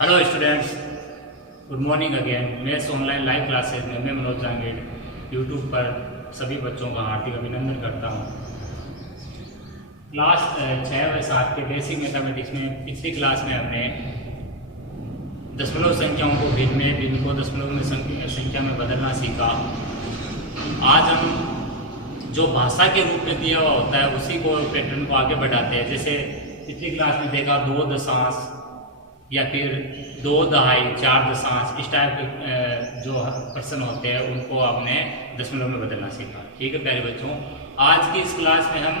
Hello students, good morning again. Mess online live classes में मैं Manoj Jangid YouTube पर सभी बच्चों का हार्दिक अभिनंदन करता हूं। क्लास 6 व 7 के बेसिक मैथमेटिक्स में पिछली क्लास में हमने दशमलव संख्याओं को भिन्न को दशमलव में संख्या में बदलना सीखा। आज हम जो भाषा के रूप में दिया हुआ होता है उसी को पैटर्न को आगे बढ़ाते हैं। जैसे पिछली क्लास में देखा 2 दशांश या फिर 2 दहाई 4 दशांश, इस टाइप के जो प्रश्न होते हैं उनको आपने दशमलव में बदलना सीखा। ठीक है प्यारे बच्चों, आज की इस क्लास में हम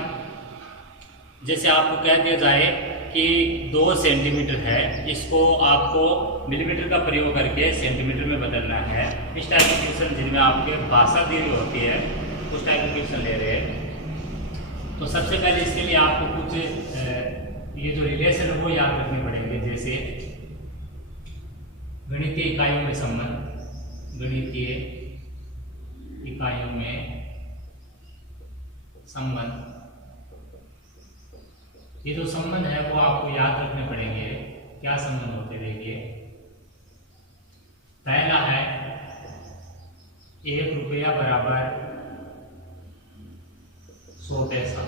जैसे आपको कह दिया जाए कि 2 सेंटीमीटर है, इसको आपको मिलीमीटर का प्रयोग करके सेंटीमीटर में बदलना है। इस टाइप के क्वेश्चन जिनमें आपके भाषा दी हुई होती है उस टाइप के क्वेश्चन ले रहे हैं। तो सबसे पहले इसके लिए आपको कुछ ये जो रिलेशन है वो याद रखने पड़ेंगे। जैसे गणितीय इकाइयों में संबंध, गणितीय इकाइयों में संबंध, ये जो संबंध है वो आपको याद रखने पड़ेंगे। क्या संबंध होते देखिए, पहला है 1 रुपया बराबर 100 पैसा।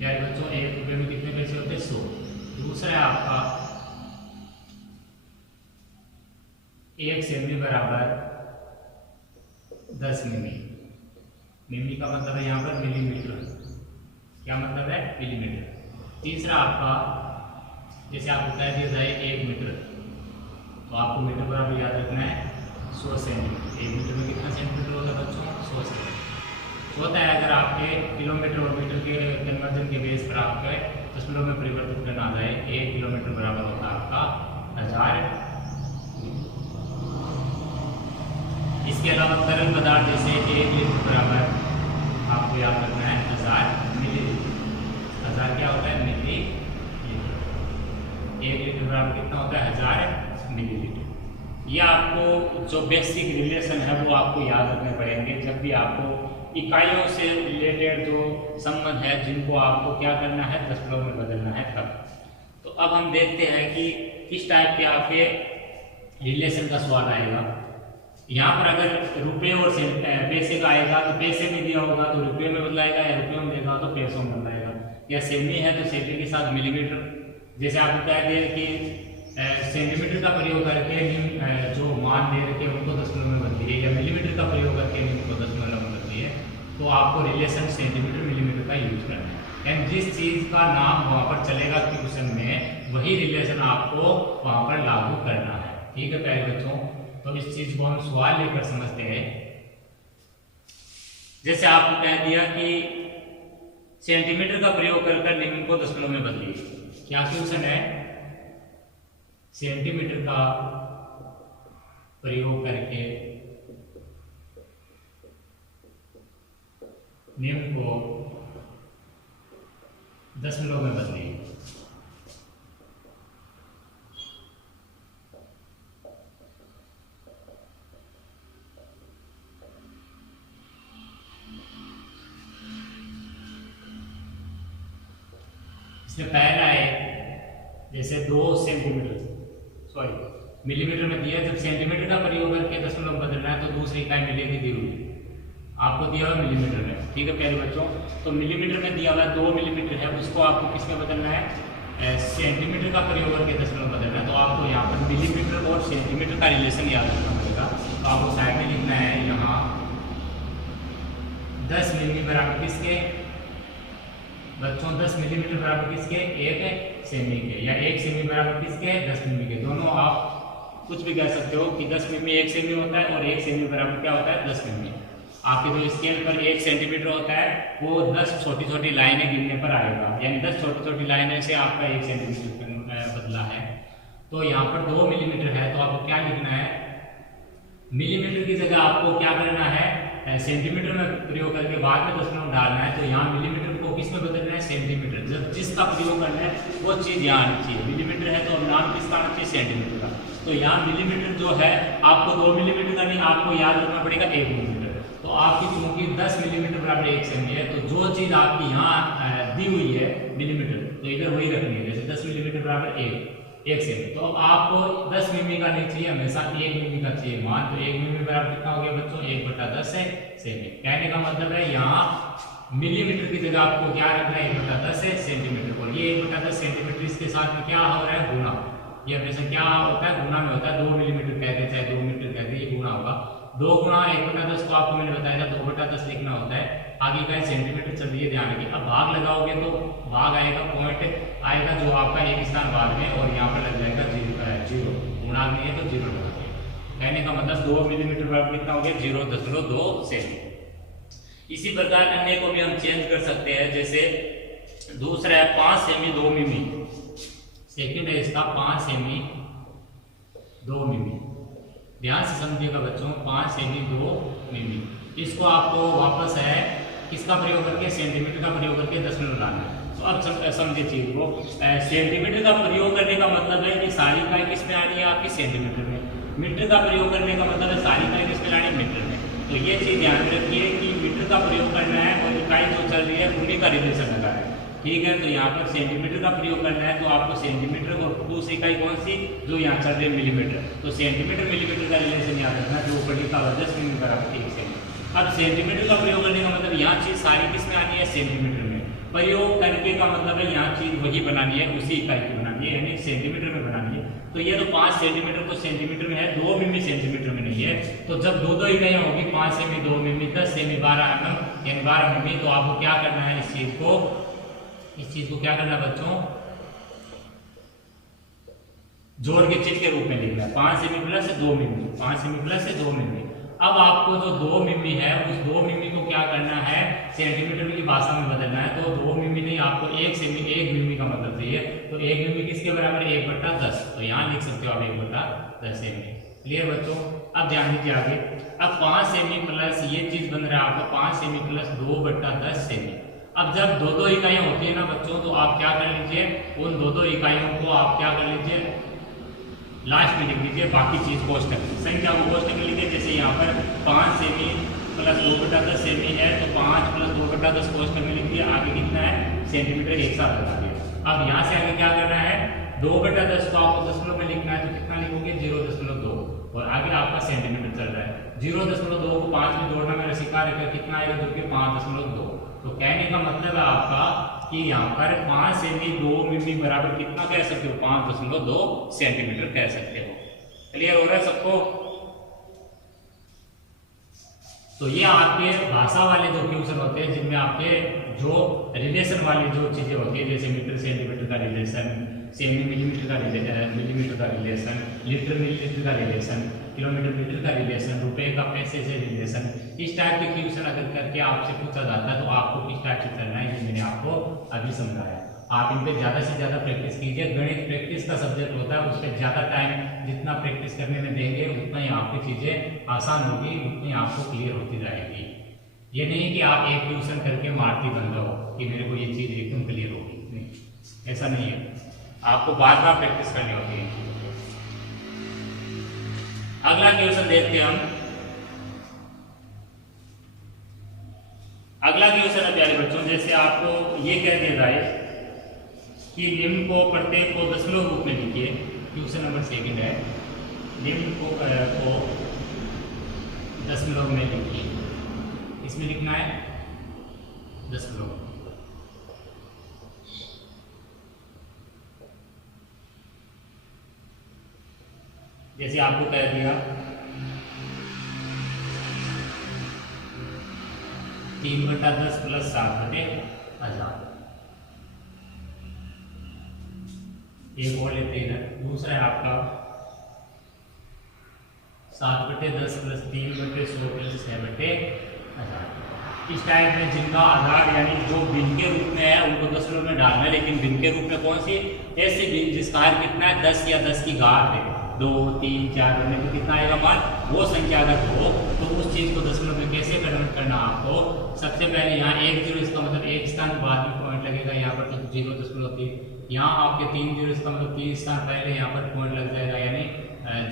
यार बच्चों 1 रुपये में कितने पैसे होते हैं? 100। दूसरा है आपका 1 सेमी बराबर 10 मिमी। मिमी का मतलब है यहाँ पर मिलीमीटर। क्या मतलब है? मिलीमीटर। तीसरा आपका जैसे आपको कह दिया जाए 1 मीटर, तो आपको मीटर बराबर याद रखना है 100 सेंटीमीटर। 1 मीटर में कितना सेंटीमीटर होता है बच्चों? 100 सेंटीमीटर। होता है अगर आपके किलोमीटर और मीटर के कन्वर्जन के बेस पर आपके दशमलव में परिवर्तित करना आ जाए, 1 किलोमीटर बराबर होता है आपका 1000। इसके अलावा तरल पदार्थ जैसे 1 लीटर बराबर आपको याद रखना है 1000 मिलीलीटर। 1000 क्या होता है? मिलीलीटर। 1 लीटर बराबर कितना होता है? 1000 मिलीलीटर। यह आपको जो बेसिक रिलेशन है वो आपको याद रखने पड़ेंगे जब भी आपको इकाइयों से रिलेटेड जो संबंध है जिनको आपको क्या करना है? दशमलव में बदलना है तब। तो अब हम देखते हैं कि किस टाइप के आपके रिलेशन का सवाल आएगा। यहाँ पर अगर रुपये और पैसे का आएगा तो पैसे में दिया होगा तो रुपये में बदलाएगा, या रुपये में देगा तो पैसों में बदलाएगा, या सेमी है तो सेमी के साथ मिलीमीटर। जैसे आपको कह दिया कि सेंटीमीटर का प्रयोग करके जो मान दे रखे उनको दशमलव में बदलिए, या मिलीमीटर का प्रयोग करके उनको दशमलव में बदलिए, तो आपको रिलेशन सेंटीमीटर मिलीमीटर का यूज करना है। एंड जिस चीज का नाम वहां पर चलेगा क्वेश्चन में वही रिलेशन आपको वहां पर लागू करना है। ठीक है प्यारे बच्चों, तो इस चीज को हम सवाल लेकर समझते हैं। जैसे आपको कह दिया कि सेंटीमीटर का प्रयोग कर निम्न को दशमलव में बदलिए। क्या क्वेश्चन है? सेंटीमीटर का प्रयोग करके निम्न को दशमलव में बदलिए। इसमें पहला है जैसे 2 सेंटीमीटर, सॉरी मिलीमीटर में दिया, जब सेंटीमीटर का प्रयोग करके दशमलव बदलना है तो दूसरी इकाई मिलेगी दी हुई, आपको दिया हुआ मिलीमीटर में। ठीक है प्यारे बच्चों, तो मिलीमीटर में दिया हुआ 2 मिलीमीटर है, उसको आपको किसमें बदलना है? सेंटीमीटर का प्रयोग करके दशमलव बदलना है। तो आपको यहाँ पर मिलीमीटर और सेंटीमीटर का रिलेशन याद रखना पड़ेगा। तो आपको साइड में लिखना है यहाँ 10 मिली बराबर किसके बच्चों? 10 मिलीमीटर बराबर किसके? 1 सेमी के, या 1 सेमी बराबर किसके? 10 मिमी के। दोनों आप कुछ भी कह सकते हो कि 10 मिमी 1 सेमी होता है और 1 सेमी बराबर क्या होता है? 10 मिमी। आपके जो स्केल पर 1 सेंटीमीटर होता है वो 10 छोटी छोटी लाइनें गिनने पर आएगा, यानी 10 छोटी छोटी लाइनें से आपका 1 सेंटीमीटर बदला है। तो यहाँ पर 2 मिलीमीटर है तो आपको क्या लिखना है? मिलीमीटर की जगह आपको क्या करना है? सेंटीमीटर में प्रयोग करके बाद में दशमलव डालना है। तो यहाँ मिलीमीटर को किस में बदलना है? सेंटीमीटर। जब जिसका प्रयोग करना है वो चीज़ यहाँ आनी चाहिए। मिलीमीटर है तो नाम किसका आना चाहिए? सेंटीमीटर का। तो यहाँ मिलीमीटर जो है आपको 2 मिलीमीटर का नहीं, आपको याद रखना पड़ेगा 1 मिलीमीटर। तो आपकी चूंकि 10 मिलीमीटर बराबर 1 सेमी है, तो जो चीज़ आपकी यहाँ दी हुई है मिलीमीटर, तो इधर वही रखनी है। जैसे 10 मिलीमीटर बराबर 1, 1 सेमी। तो अब आपको 10 मिमी का नहीं चाहिए, हमेशा 1 मिमी का चाहिए मान। तो 1 मिमी बराबर कितना हो गया बच्चों, 1/10 है सेमी। कहने का मतलब है यहाँ मिलीमीटर की जगह आपको क्या रखना है, 1/10 है सेंटीमीटर को। ये 1/10 सेंटीमीटर इसके साथ में क्या हो रहा है, गुना। ये हमेशा क्या होता है, गुना में होता है। 2 मिलीमीटर कहते हैं चाहे 2 मीटर कहते हैं, ये गुना होगा। 2 गुना 1/10 को आपको मैंने बताया था 2/10 लिखना होता है। आगे का सेंटीमीटर चल रही है, ध्यान रखिए। अब भाग लगाओगे तो भाग आएगा, पॉइंट आएगा जो आपका एक स्थान बाद में, और यहाँ पर लग जाएगा 0। गुणा नहीं है तो 0 लगा दिया। कहने का मतलब 2 मिलीमीटर बराबर कितना हो गया, 0.2 सेमी। इसी प्रकार अन्य को भी हम चेंज कर सकते हैं। जैसे दूसरा है 5 सेमी 2 मिमी। सेकंड है इसका 5 सेमी 2 मिमी। ध्यान से समझिएगा बच्चों, 5 सेमी 2 मिमी। इसको आपको वापस है किसका प्रयोग करके, सेंटीमीटर का प्रयोग करके दशमलव लाना है। तो अब समझिए चीज को, सेंटीमीटर का प्रयोग करने का मतलब है कि सारी इकाई किस में आनी है आपकी, सेंटीमीटर में। मीटर का प्रयोग करने का मतलब है सारी इकाई किस में लानी है, मीटर में। तो ये चीज ध्यान में रखिए कि मीटर का प्रयोग करना है और इकाई जो चल रही है उन्हीं का रिलेशन लगा है, ठीक है। तो यहाँ पर सेंटीमीटर का प्रयोग करना है, तो आपको सेंटीमीटर और दूसरी इकाई कौन सी जो यहाँ चल रही है, मिलीमीटर। तो सेंटीमीटर मिलीमीटर का रिलेशन याद रखना, जो ऊपर लिखा हुआ 10 मिमी बराबर 1 सेमी। अब सेंटीमीटर का प्रयोग करने का मतलब यहाँ चीज सारी किस में आनी है, सेंटीमीटर में। प्रयोग करके का मतलब है यहाँ चीज वही बनानी है, उसी इकाई की बनानी है, यानी सेंटीमीटर में बनानी है। तो ये तो 5 सेंटीमीटर तो सेंटीमीटर में है, 2 मिमी सेंटीमीटर में नहीं है। तो जब दो इकाइयां होगी, 5 सेमी 2 मिमी 10 सेमी 12 mm यानी 12 मिमी, तो आपको क्या करना है, इस चीज को क्या करना है बच्चों, जोड़ के चिन्ह के रूप में लिखना है। 5 सेमी प्लस 2 मिमी, 5 सेमी प्लस 2 मिमी। अब आपको जो 2 मिमी है, उस 2 मिमी को क्या करना है, सेंटीमीटर की भाषा में बदलना है। तो 2 मिमी नहीं, आपको 1 सेमी 1 मिमी का मतलब चाहिए। तो 1 मिमी किसके बराबर है, 1/10। तो यहाँ लिख सकते हो आप 1/10 सेमी। क्लियर बच्चों। अब ध्यान दीजिए आगे। अब 5 सेमी प्लस ये चीज बन रहा है आपका 5 सेमी प्लस 2/10 सेमी। अब जब दो इकाइयां होती है ना बच्चों, तो आप क्या कर लीजिए, उन दो इकाइयों को आप क्या कर लीजिए, लास्ट में लिख दीजिए बाकी चीज कोष्टक संख्या को कोष्टक में लिखिए। जैसे यहाँ पर 5 सेमी प्लस 2/10 सेमी है, तो 5 प्लस 2/10 कोष्टक में लिख दिया। आगे कितना है, सेंटीमीटर एक साथ लगा दिया। अब यहाँ से आगे क्या करना है, 2/10 को आपको दशमलव में लिखना है, तो कितना लिखोगे, 0.2। और आगे आपका सेंटीमीटर चल रहा है। 0.2 को 5 में जोड़ना मेरा सिखा रखा, कितना आएगा, जो कि 5.2। तो कहने का मतलब है आपका कि यहाँ पर 5 सेमी 2 मिमी बराबर कितना कह सकते हो, 5.2 सेंटीमीटर कह सकते हो। क्लियर हो रहा है सबको। तो ये आपके भाषा वाले जो क्वेश्चन होते हैं, जिनमें आपके जो रिलेशन वाली जो चीजें होती है, जैसे मीटर सेंटीमीटर का रिलेशन, सेमी मिलीमीटर का रिलेशन, लीटर मिलीलीटर का रिलेशन, किलोमीटर मीटर का रिलेशन, रुपए का पैसे से रिलेशन, इस टाइप के क्वेश्चन अगर करके आपसे पूछा जाता है तो आपको किस टाइप से करना है, ये मैंने आपको अभी समझाया। आप इन पे ज़्यादा से ज़्यादा प्रैक्टिस कीजिए। गणित प्रैक्टिस का सब्जेक्ट होता है, उस पर ज़्यादा टाइम जितना प्रैक्टिस करने में देंगे उतना ही आपकी चीज़ें आसान होगी, उतनी आपको क्लियर होती जाएगी। ये नहीं कि आप एक क्वेश्चन करके मारती बन जाओ कि मेरे को ये चीज़ एकदम क्लियर होगी, नहीं, ऐसा नहीं है। आपको बार बार प्रैक्टिस करनी होती है। अगला क्वेश्चन देखते हैं हम। अगला क्वेश्चन है प्यारे बच्चों, जैसे आपको ये कह दिया जाए कि निम्न को प्रत्येक को दशमलव रूप में लिखिए। क्वेश्चन नंबर 2 है, निम्न को दशमलव में लिखिए। इसमें लिखना है दशमलव। जैसे आपको कह दिया 3/10 प्लस 7/1000। एक और लेते हैं। दूसरा है आपका 7/10 प्लस 3/100 प्लस 6/1000। इस टाइप में जिनका आधार यानी जो भिन्न के रूप में है उनको दशमलव में डालना है, लेकिन भिन्न के रूप में कौन सी, ऐसी भिन्न जिसका आधार कितना है 10 या 10 की घात है, 2, 3, 4 बनने पर कितना आएगा मान, वो संख्या अगर हो तो उस चीज को दशमलव में कैसे कन्वर्ट करना आपको। सबसे पहले यहाँ 1 0, इसका मतलब एक स्थान बाद में पॉइंट लगेगा, यहाँ पर तो 0.3। यहाँ आपके 3 0, इसका मतलब 3 स्थान पहले यहाँ पर पॉइंट लग जाएगा, यानी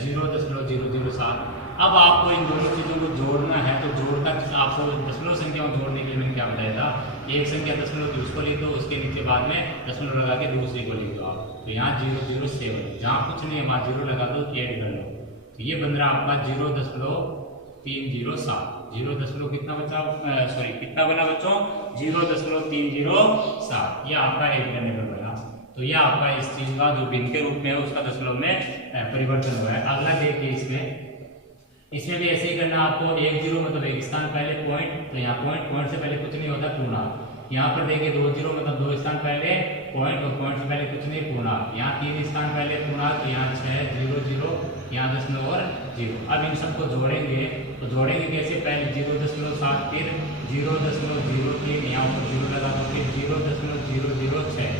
0.007। अब आपको इन दोनों चीज़ों को जोड़ना है, तो जोड़कर आपको दशमलव संख्याओं जोड़ने के लिए मैंने क्या बताया था, एक संख्या दशमलव थी उसको लिख दो, उसके नीचे बाद में दशमलव लगा के दूसरी को लिख दो आप। तो यहाँ 007, जहाँ कुछ नहीं है वहाँ 0 लगा दो, ऐड कर लो, तो ये बन रहा आपका 0.307। 0 कितना बचा, सॉरी कितना बना बच्चों, 0.307, ये आपका ऐड करने पर बना। तो ये आपका इस चीज का जो भिन्न के रूप में है उसका दशमलव में परिवर्तन हुआ है। अगला देखिए इसमें भी ऐसे ही करना आपको, 10 मतलब एक स्थान पहले पॉइंट, तो यहाँ पॉइंट से पहले कुछ नहीं होता, पूर्णांक। यहाँ पर देखिए 20 मतलब 2 स्थान पहले पॉइंट, और पॉइंट से पहले कुछ नहीं, पूर्णांक। यहाँ 3 स्थान पहले पूर्णांक, यहाँ 6 0 यहाँ दशमलव और 0। अब इन सबको जोड़ेंगे, तो जोड़ेंगे कैसे, पहले 0.7, फिर 0.03, यहाँ पर 0 लगा दो, फिर 0.006।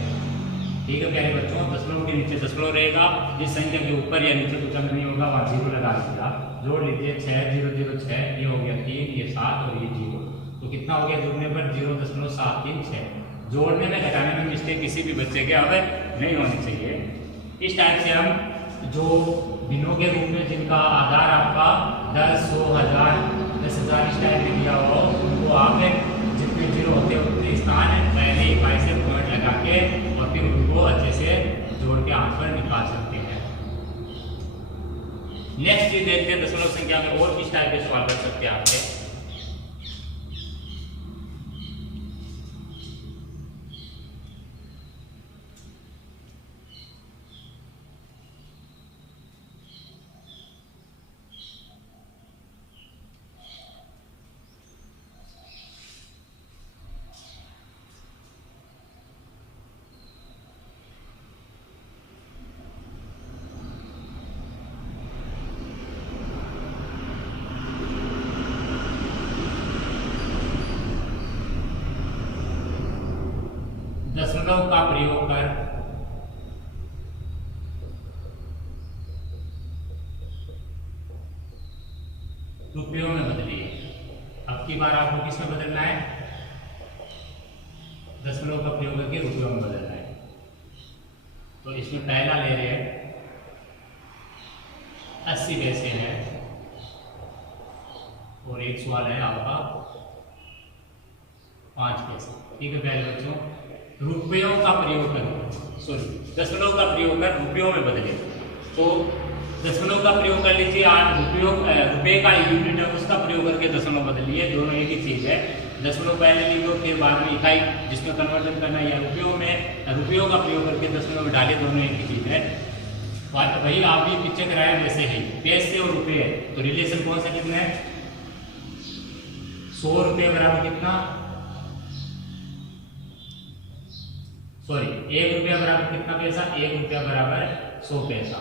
ठीक है प्यारे बच्चों, दशमलव के नीचे दशमलव रहेगा, जिस संख्या के ऊपर या नीचे कुछ अंक नहीं होगा वहाँ 0 लगा दीजिए। जोड़ लीजिए 6006, ये हो गया 3, ये 7 और ये 0, तो कितना हो गया जोड़ने पर 0.736। जोड़ने में घटाने में मिस्टेक किसी भी बच्चे के अब नहीं होनी चाहिए। इस टाइप से हम जो भिन्नों के रूप में जिनका आधार आपका 10, 100, 1000, 10,000 इस टाइप में दिया हो, उनको आप जितने 0 होते हैं उतने स्थान पहले इकाई से पॉइंट लगा के और फिर उनको अच्छे से जोड़ के आंसर निकाल सकते हैं। नेक्स्ट चीज देखते हैं, दशमलव संख्या में और किस टाइप के सवाल कर सकते हैं आपसे। दशमलव का प्रयोग कर रुपयों में बदलिए। अब की बार आपको किस में बदलना है, दशमलव का प्रयोग करके रुपयों में बदलना है। तो इसमें पहला ले रहे हैं 80 पैसे है, और एक सवाल है आपका 5 पैसे। ठीक है प्यारे बच्चों, रुपयों का प्रयोग कर, सॉरी दशमलव का प्रयोग कर रुपयों में बदले। तो दशमलव का प्रयोग कर लीजिए, रुपये का यूनिट है उसका प्रयोग करके दशमलव बदलिए, दोनों एक ही चीज है। दशमलव पहले लिखो, फिर बाद में इकाई जिसमें कन्वर्जन करना है, या रुपयों का प्रयोग करके दशमलव में डालिए, दोनों एक ही चीज है। वही आप भी पीछे कराए वैसे ही, पैसे और रुपये, तो रिलेशन कौन सा कितना है, 100 रुपये बराबर कितना, सॉरी 1 रुपया बराबर कितना पैसा, 1 रुपया बराबर 100 पैसा।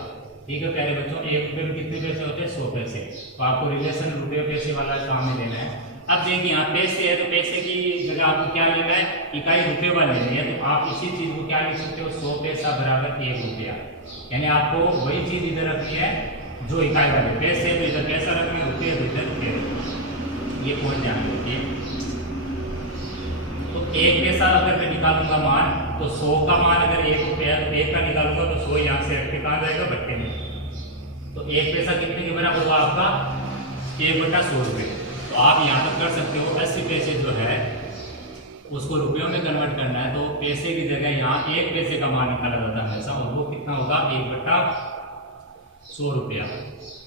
ठीक है प्यारे बच्चों, 1 रुपये में कितने पैसे होते हैं, 100 पैसे। तो आपको रिलेशन रुपये पैसे वाला काम में लेना है। अब देखिए यहाँ पैसे है, तो पैसे की जगह आपको क्या लेना है, इकाई रुपये वाले लेनी है। तो आप इसी चीज को क्या लिख सकते हो, 100 पैसा बराबर 1 रुपया। यानी आपको वही चीज इधर रखनी है जो इकाई वाले, पैसे तो इधर पैसा रखना है, रुपये तो इधर रुपये। ये पॉइंट ध्यान रखिए। तो 1 पैसा अगर मैं निकालूंगा मान, तो 100 का मान अगर 1 रुपया 1 का निकालूंगा, तो 100 यहाँ से हट के कहाँ जाएगा, बट्टे में। तो 1 पैसा कितने के बराबर हुआ आपका, 1/100 रुपये। तो आप यहाँ तक कर सकते हो 80 पैसे जो है उसको रुपयों में कन्वर्ट करना है, तो पैसे की जगह यहाँ 1 पैसे का मान निकाला जाता है हमेशा, और वो कितना होगा, 1/100 रुपया।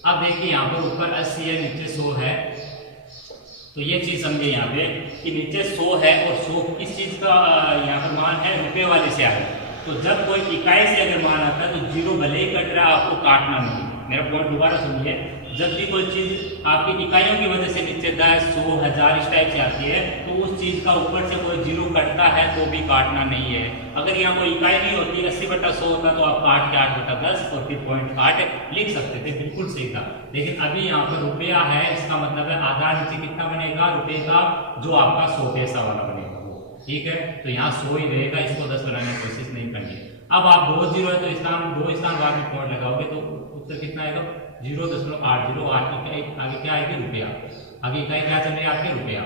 अब देखिए यहाँ पर ऊपर 80 है, नीचे 100 है, तो ये चीज समझे यहाँ पे कि नीचे 100 है, और 100 किस चीज का यहाँ पर मान है, रुपये वाले से आया। तो जब कोई इकाई से अगर मान आता है तो 0 भले ही कट रहा है, आपको काटना नहीं। मेरा पॉइंट दोबारा सुनिए, जब भी कोई चीज आपकी इकाइयों की वजह से नीचे 10, 100, 1000 इस टाइप से आती है, तो उस चीज का ऊपर से कोई 0 कटता है तो भी काटना नहीं है। अगर यहाँ कोई इकाई नहीं होती, 80/100 होता, तो आप काट के 8/10 और फिर 0.8 लिख सकते थे, बिल्कुल सही था। लेकिन अभी यहाँ पर रुपया है, इसका मतलब है आधार नीचे कितना बनेगा, रुपये का जो आपका 100 पैसा वाला बनेगा वो। ठीक है, तो यहाँ 100 ही रहेगा, इसको 10 बनाने की कोशिश नहीं करनी है। अब आप 2 0 है, तो दो स्थान बाद में पॉइंट लगाओगे, तो उत्तर कितना आएगा, 0.808। आगे क्या आएगी, रुपया। आगे इकाई क्या चल रही है आपके, रुपया।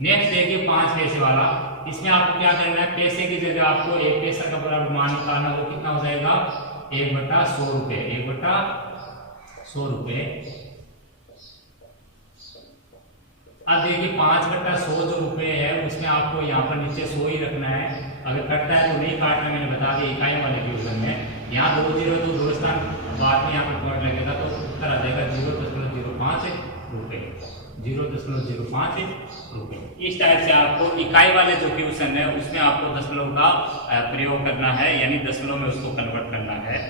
नेक्स्ट देखिए 5 पैसे वाला, इसमें आपको क्या करना है, पैसे की जगह आपको 1 पैसा का बराबर मान निकालना, वो कितना हो जाएगा, 1/100 रुपये। 1/100 रुपये अब देखिए 5/100 जो रुपये है उसमें आपको यहाँ पर नीचे 100 ही रखना है। अगर कटता है तो नहीं काटना, मैंने बता दिया इकाई वाले क्वेश्चन में। यहाँ 2 जीरो तो 2 स्थान बाद में यहाँ पर पॉइंट लगेगा तो उत्तर आ जाएगा 0.05 रुपये, 0.05 रुपये। इस टाइप से आपको इकाई वाले जो क्वेश्चन है उसमें आपको दशमलव का प्रयोग करना है, यानी दशमलव में उसको कन्वर्ट करना है।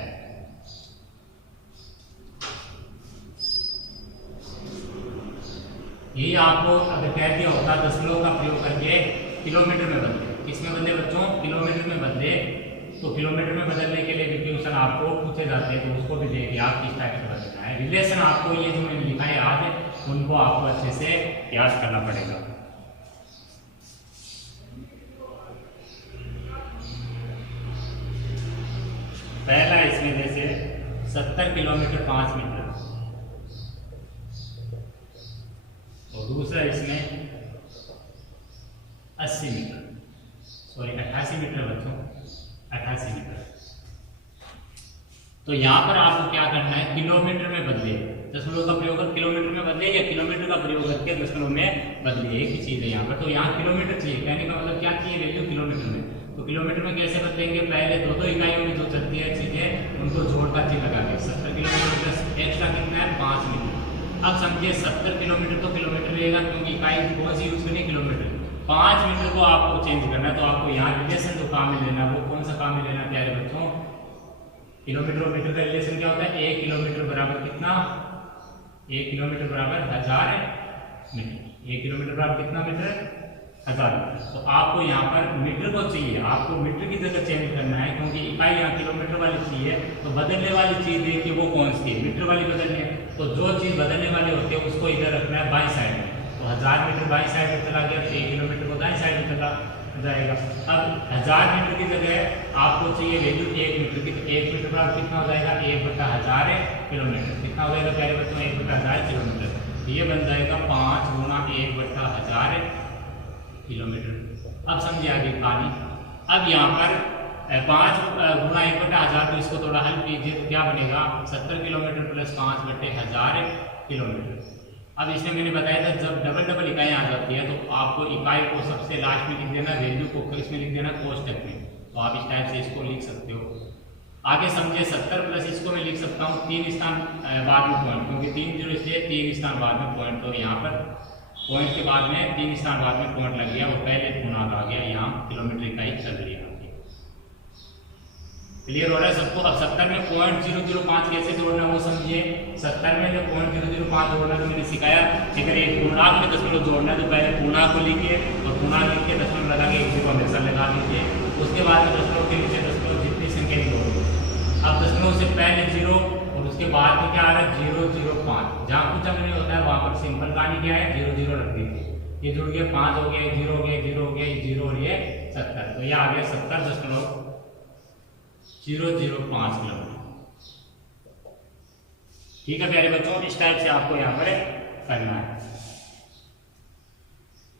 ये आपको अगर कह दिया होता दशमलव का प्रयोग करके किलोमीटर में बदले, किसमें बदले बच्चों, किलोमीटर में बदले, तो किलोमीटर में बदलने के लिए भी क्वेश्चन आपको पूछे जाते हैं, तो उसको भी देखिए आप किस टाइप से बदलना है। रिलेशन आपको ये जो मैंने लिखा है आज उनको आपको अच्छे से याद करना पड़ेगा। पहला इसमें जैसे 70 किलोमीटर 5 मीटर, और दूसरा इसमें 80 मीटर, सॉरी 88 मीटर बच्चों, 88 मीटर। तो यहाँ पर आपको क्या करना है, किलोमीटर में बदले, दशमलव का प्रयोग कर किलोमीटर में बदले या किलोमीटर का प्रयोग करके दशमलव में बदले, एक ही चीज है यहाँ पर। तो यहाँ किलोमीटर चाहिए, कहने का मतलब क्या चाहिए, वैल्यू किलोमीटर में। तो किलोमीटर में कैसे बदलेंगे, पहले दो इकाइयों में जो चलती है चीजें उनको जोड़कर चीज लगा के 70 किलोमीटर प्लस एक्स्ट्रा कितना है 5 मीटर। अब समझिए 70 किलोमीटर तो किलोमीटर रहेगा क्योंकि इकाई कौन सी यूज करनी, किलोमीटर। 5 मीटर को आपको चेंज करना है, तो आपको यहाँ रिलेशन जो काम में लेना है वो कौन सा काम में लेना है प्यारे बच्चों, किलोमीटर और मीटर का रिलेशन क्या होता है, 1 किलोमीटर बराबर कितना, 1 किलोमीटर बराबर 1000 मीटर, 1 किलोमीटर बराबर कितना मीटर, 1000 मीटर। तो आपको यहाँ पर मीटर को चाहिए, आपको मीटर की जगह चेंज करना है क्योंकि इकाई यहाँ किलोमीटर वाली चाहिए। तो बदलने वाली चीज देखिए वो कौन सी है, मीटर वाली बदलनी है। तो जो चीज बदलने वाली होती है उसको इधर रखना है बाई साइड में। तो 1000 मीटर बाई साइड में चला गया, 1 किलोमीटर को दाएं साइड में चला जाएगा। अब 1000 मीटर की जगह आपको चाहिए वैल्यू 1 मीटर की, तो 1 मीटर बराबर कितना हो जाएगा, 1/1000 किलोमीटर। कितना हो जाएगा प्यारे बच्चों, 1/1000 किलोमीटर। ये बन जाएगा 5 गुना 1/1000 किलोमीटर। अब समझिए आगे कहानी। अब यहाँ पर 5 गुना 1/1000, तो इसको थोड़ा हल कीजिए तो क्या बनेगा, 70 किलोमीटर प्लस 5/1000 किलोमीटर। अब इसमें मैंने बताया था जब डबल इकाई आ जाती है तो आपको इकाई को सबसे लास्ट में लिख देना, वैल्यू को इसमें लिख देना कोष्टक में। तो आप इस टाइप से इसको लिख सकते हो। आगे समझिए 70 प्लस इसको मैं लिख सकता हूँ 3 स्थान बाद में पॉइंट, क्योंकि 3 जीरो इसलिए 3 स्थान बाद में पॉइंट। तो यहाँ पर पॉइंट के बाद में 3 स्थान बाद में पॉइंट लग गया, वो पहले पूर्णांक आ गया, यहाँ किलोमीटर इकाई चल रही है। क्लियर हो रहा है सबको। अब 70 में 0.005 कैसे जोड़ना है वो समझिए। 70 में जो 0.005 जोड़ना है तो मैंने सिखाया, अगर एक पूर्णांक में दशमलव जोड़ना है तो पहले पूर्णांक को लिखिए और पूर्णांक लिख के दशमलव लगा के 1 जीरो हमेशा लगा दीजिए। उसके बाद में दशमलव के नीचे दशमलव जितनी संख्या जोड़ो। अब दशमलव से पहले 0 और उसके बाद में क्या आ रहा है 0.005। जहाँ कुछ नहीं होता है वहाँ पर सिंपल कहानी क्या है, 0 रख दीजिए। ये जुड़ गया 5 हो गया, 0 हो गया, 0 हो गया, 0 और ये 70। तो ये आ गया 70.005 किलोमीटर। ठीक है प्यारे बच्चों, इस टाइप से आपको यहाँ पर करना है।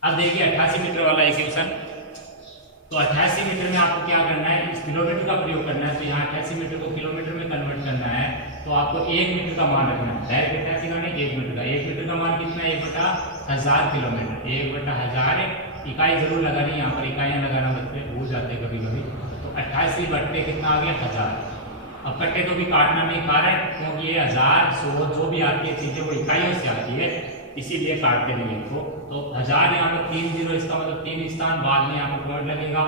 अब देखिए 88 मीटर वाला इक्वेशन। तो 88 मीटर में आपको क्या करना है, इस किलोमीटर का प्रयोग करना है। तो यहाँ 88 मीटर को किलोमीटर में कन्वर्ट करना है, तो आपको 1 मीटर का मान रखना है। डायरेक्ट 88 का नहीं, 1 मीटर का। 1 मीटर का मान कितना है, 1/1000 किलोमीटर। 1/1000 इकाई जरूर लगानी है, यहाँ पर इकाइयाँ लगाना बच्चे भूल जाते हैं कभी कभी। तो 88 बट्टे कितना आ गया 1000। अब कट्टे तो भी काटना नहीं खा रहे क्योंकि ये 1000 100 जो भी आती है चीजें वो इकाइयों से आती है, इसीलिए काटते नहीं इनको। तो 1000 यहाँ पर 3 जीरो, इसका मतलब 3 स्थान बाद में यहाँ पर पॉइंट लगेगा।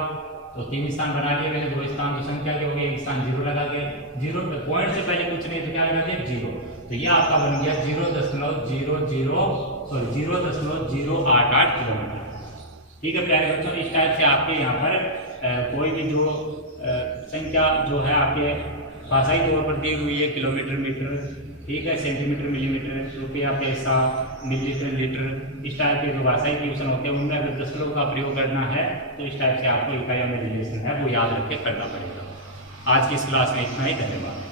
तो 3 स्थान बना लिए मैंने, 2 स्थान की संख्या के हो गए, 1 स्थान 0 लगा के। 0 पॉइंट से पहले कुछ नहीं तो क्या लगा दिया 0। तो ये आपका बन गया 0.088 किलोमीटर। ठीक है प्यारे बच्चों, इस टाइप से आपके यहाँ पर कोई भी जो संख्या जो है आपके भाषाई तौर पर दी हुई है, किलोमीटर, मीटर, ठीक है, सेंटीमीटर, मिलीमीटर, रुपया, पैसा, मिलीलीटर, लीटर, इस टाइप के जो भाषाई क्वेश्चन होते हैं उनमें अगर दशमलव का प्रयोग करना है तो इस टाइप से आपको इकाइयों में रिलेशन है वो याद रख के करना पड़ेगा। आज की इस क्लास में इतना ही, धन्यवाद।